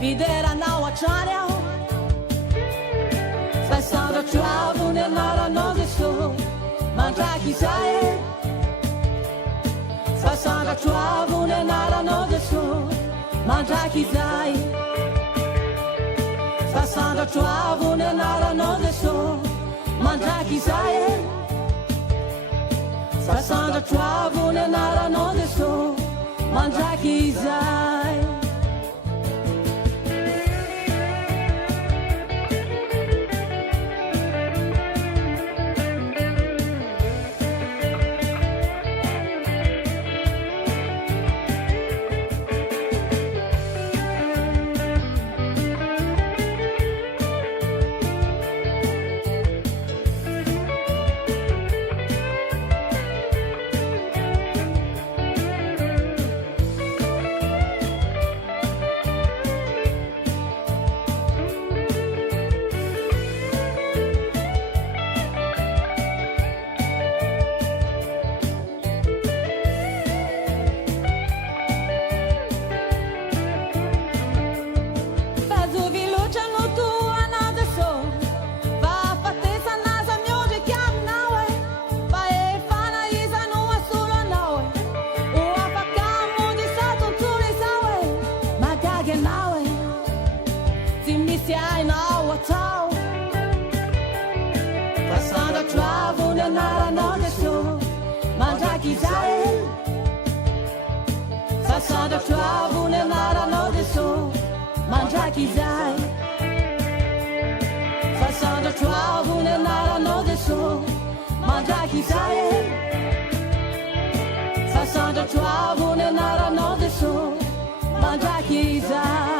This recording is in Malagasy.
Idera na wachania Sasandra travel ne nara no so Mandraki sae Sasandra travel ne nara no so Mandraki sae Sasandra travel ne nara no so Mandraki sae Sasandra travel ne nara no so Mandraki sae Sasandra travel ne nara no so Mandraki sae Sasandra travel ne nara no so Mandraki sae Sasandra travel ne nara no so Mandraki sae Sasandra travel ne nara no so Mandraki sae